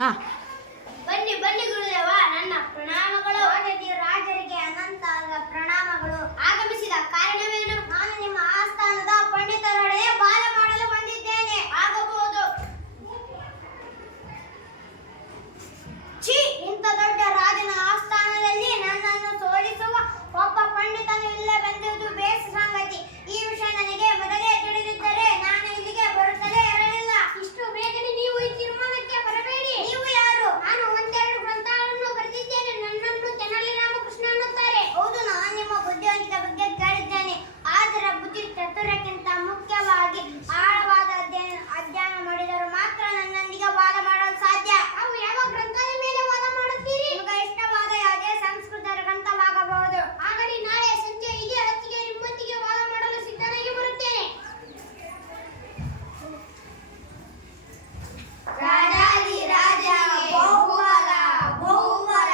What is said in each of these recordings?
ಹಾ, ಬನ್ನಿ ಬನ್ನಿ ಗುರುದೇವ, ನನ್ನ ಪ್ರಣಾಮಗಳು. ರಾಜರಿಗೆ ಅನಂತ ಪ್ರಣಾಮಗಳು. ಆಗಮಿಸಿದ ಕಾರಣವೇನು? ನಾನು ನಿಮ್ಮ ಆಸ್ಥಾನದ ಪಂಡಿತರೊಡನೆ ವಾದ ಮಾಡಲು ಬಂದಿದ್ದೇನೆ. ಆಗಬಹುದು. ಛೀ, ಇಂಥ ದೊಡ್ಡ ರಾಜನ ಆಸ್ಥಾನದಲ್ಲಿ ನನ್ನನ್ನು ಸೋಲಿಸುವ ಒಬ್ಬ ಪಂಡಿತನು ಇಲ್ಲವೆಂಬುದು ಬೇಸ ಸಂಗತಿ. ಈ ವಿಷಯ ನನಗೆ ಮೊದಲೇ ತಿಳಿದಿದ್ದರೆ ನಾನು ಇಲ್ಲಿಗೆ ಬರುತ್ತಲೇ ಇರಲಿಲ್ಲ. ಇಷ್ಟು ಬೇಗನೆ ನೀವು ಈ ತೀರ್ಮಾನಕ್ಕೆ ಬರಬೇಡಿ. ನೀವು ಯಾರು? ನಾನು ಒಂದೆರಡು ಗ್ರಂಥಗಳನ್ನು ಬರೆದಿದ್ದೇನೆ. ನನ್ನನ್ನು ತೆನಾಲಿ ರಾಮಕೃಷ್ಣ ಅನ್ನುತ್ತಾರೆ. ಹೌದು, ನಾನು ನಿಮ್ಮ ಬುದ್ಧಿವಂತಿಕೆ ಬಗ್ಗೆ ಕೇಳಿದ್ದೇನೆ. ಆದರೆ ಬುದ್ಧಿ ಚತುರಕ್ಕಿಂತ ಮುಖ್ಯವಾಗಿ ಆಳವಾದ ಅಧ್ಯಯನ ಮಾಡಿದರೂ ಮಾತ್ರ ನನ್ನೊಂದಿಗೆ ವಾದ ಮಾಡಲು ಸಾಧ್ಯ. ನಾವು ಯಾವ ಗ್ರಂಥದ ಮೇಲೆ ವಾದ ಮಾಡುತ್ತೀರಿ? ನಿಮಗೆ ಇಷ್ಟವಾದ ಯಾವುದೇ ಸಂಸ್ಕೃತ ಗ್ರಂಥವಾಗಬಹುದು. ಆಗಲಿ, ನಾಳೆ ಸಂಜೆ ಇದೇ ಹೊತ್ತಿಗೆ ನಿಮ್ಮೊಂದಿಗೆ ವಾದ ಮಾಡಲು ಸಿದ್ಧನಾಗಿ ಬರುತ್ತೇನೆ. ರಾಜಾಧಿರಾಜ ಬಹುಬಲ ಬಹುಬಲ.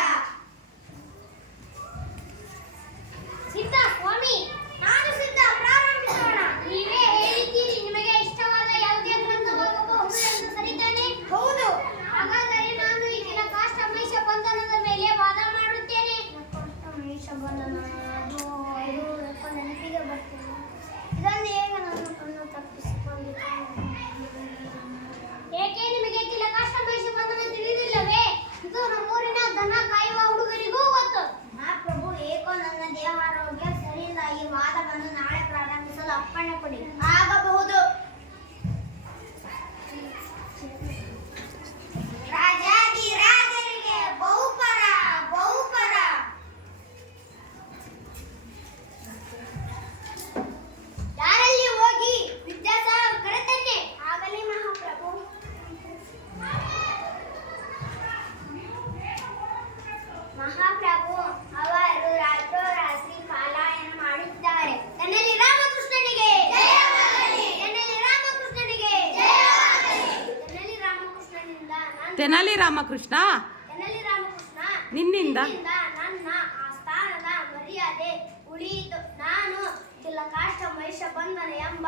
ಸಿದ್ಧ ಸ್ವಾಮಿ, ನಾನು ಸಿದ್ಧ. ಪ್ರಾರಂಭಿಸೋಣ. ನೀವೇ ಹೇಳಿದ್ದೀರಿ ನಿಮಗೆ ಇಷ್ಟವಾದ ಯಾವುದೇ ಗ್ರಂಥವಾಗಬಹುದು ಎಂದು, ಸರಿತಾನೆ? ಹೌದು. ಹಾಗಾದರೆ ನಾನು ಈಗಿನ ಕಾಷ್ಟ ಮಹಿಷ ಬಂಧನದ ಮೇಲೆ ವಾದ ಮಾಡುತ್ತೇನೆ. ಕಾಷ್ಟ ಮಹಿಷ ಬಂಧನ, ಅದು ನೆನಪಿಗೆ ಬರ್ತೇನೆ. ಇದನ್ನು ಹೇಗೆ ನಾನು ಕಣ್ಣು ತಪ್ಪಿಸಿಕೊಂಡಿದ್ದೇನೆ? ಏಕೆ ನಿಮಗೆ ಕಾಷ್ಟ ಮಹಿಷ ಬಂಧನ ತಿಳಿದಿಲ್ಲವೇ? ಇದು ನಮ್ಮೂರಿನ ದನ ಕಾಯುವ ಹುಡುಗರಿಗೂ ಗೊತ್ತು. ಪ್ರಭು, ಏಕೋ ನನ್ನ ದೇಹಾರೋಗ್ಯ ಸರಿಯಿಲ್ಲ. ಈ ವಾದವನ್ನು ನಾಳೆ ಪ್ರಾರಂಭಿಸಲು ಅಪ್ಪಣೆ ಕೊಡಿ. ಆಗಬಹುದು. ರಾಜಾಧಿರಾಜರಿಗೆ ಬಹುಪರ ಬಹುಪರ. ಯಾರಲ್ಲಿ ಹೋಗಿ ವಿದ್ಯಾಸಾಗರ ಕರೆತನ್ನೆ. ಆಗಲಿ ಮಹಾಪ್ರಭು. ಮಹಾಪ್ರಭು, ಅವರು ರಾತ್ರೋರಾತ್ರಿ ಪಲಾಯನ ಮಾಡಿದ್ದಾರೆ. ತೆನಾಲಿ ರಾಮಕೃಷ್ಣನಿಗೆ ತೆನಾಲಿ ರಾಮಕೃಷ್ಣನಿಗೆ ತೆನಾಲಿ ರಾಮಕೃಷ್ಣನಿಂದ ತೆನಾಲಿ ರಾಮಕೃಷ್ಣ ತೆನಾಲಿ ರಾಮಕೃಷ್ಣ ನಿನ್ನಿಂದ ನನ್ನ ಆಸ್ಥಾನದ ಮರ್ಯಾದೆ ಉಳಿಯಿತು. ನಾನು ಕಾಷ್ಟ ಮಹಿಷ ಬಂಧನ ಎಂಬ